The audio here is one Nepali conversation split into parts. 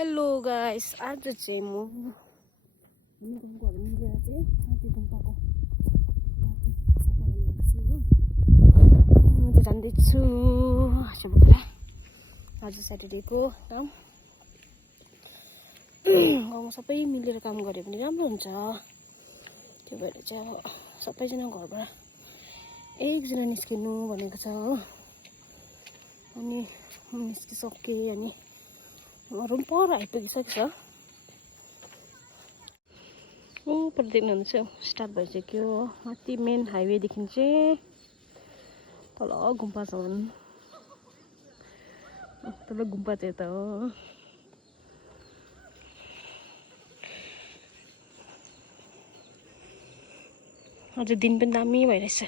हेलो गाइस, आज चाहिँ म जान्दैछु आज स्याटरडेको काम। गाउँमा सबै मिलेर काम गऱ्यो भने राम्रो हुन्छ। त्यो भएर चाहिँ अब सबैजना घरबाट एकजना निस्किनु भनेको छ हो। अनि निस्किसकेँ अनि अरू पनि पर आइपुगिसकेको छ। ऊपर देख्नुहुन्छ स्टार्ट भइसक्यो हो। माथि मेन हाइवेदेखि चाहिँ तल गुम्पासम्म, तल गुम्पा चाहिँ यता हो। अझ दिन पनि दामी भइरहेछ।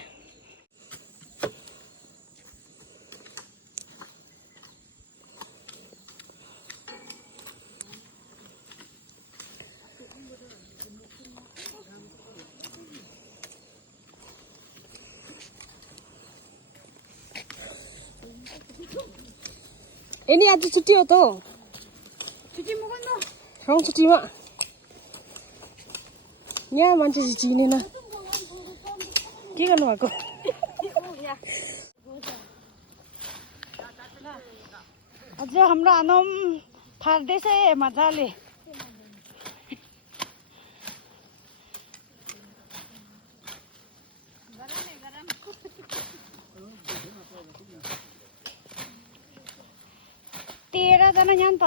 Ini आज छुट्टी हो त? छुट्टी म गर्नु। ठाउँ छुट्टीमा यहाँ मान्छे चिनेन। के गर्नु भएको? अझ हाम्रो आनम फाट्दैछ मजाले। तेह्र जना यहाँ त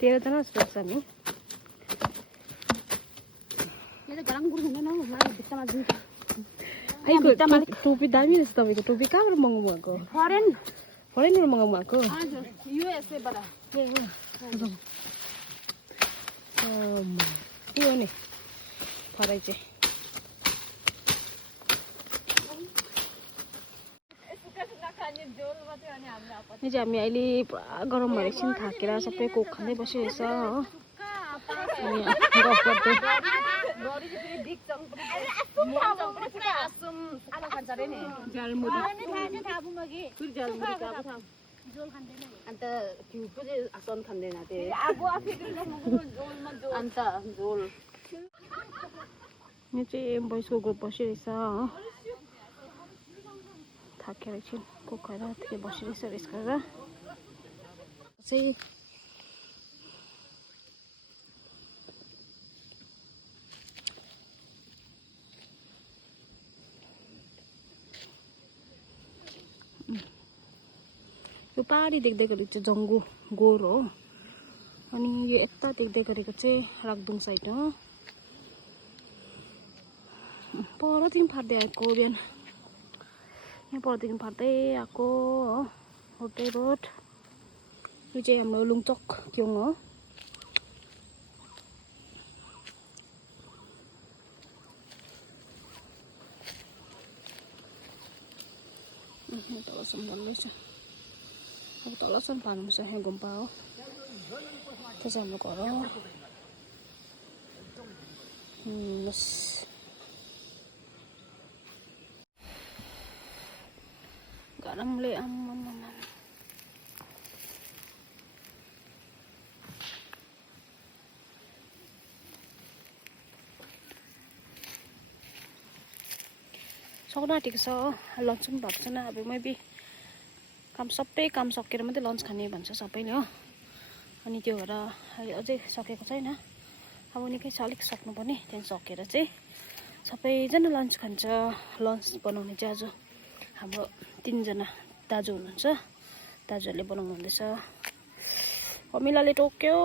तेह्र जना जस्तो छ नि। टोपी दामी रहेछ तपाईँको। टोपी कहाँबाट मगाउनु भएको? फरेनबाट मगाउनु भएको? के हो नि फराइ चाहिँ? यो चाहिँ हामी अहिले पुरा गरम भएर एकछिन थाकेर सबै कोक खाँदै बसिरहेछ हो। अनि गफ गर्दै अन्त घिउको चाहिँ आसन खाँदैन अन्त झोल। यो चाहिँ बोइसको ग्रुप बसिरहेछ हो। थाकेर एकछिन कोक खाएर त्यही बसिरहेछ रेस्ट गरेर चाहिँ। यो पारी देख्दै गरेको चाहिँ जङ्गु गोर हो। अनि यो यता देख्दै गरेको चाहिँ राक्दुङ साइड हो। परदेखि फाट्दै आएको बिहान, यहाँ परदेखि फाट्दै आएको हो। होटै रोड यो चाहिँ हाम्रो लुङचोक क्योङ हो। तलसम्म भन्दैछ। अब तलसम्म पार्नुपर्छ। यहाँ गुम्पा हो, त्यो चाहिँ हाम्रो घर हो। बस गरमले सक्नु आँटेको छ। लन्च पनि भएको छैन। अब मेबी सबै काम सकेर मात्रै लन्च खाने भन्छ सबैले हो। अनि त्यो भएर अहिले अझै सकेको छैन। अब निकै छ, अलिक सक्नुपर्ने। त्यहाँदेखि सकेर चाहिँ सबैजना लन्च खान्छ। लन्च बनाउने चाहिँ आज हाम्रो 3 जना दाजु हुनुहुन्छ। दाजुहरूले बनाउनु हुँदैछ। अमिलाले टोक्यो।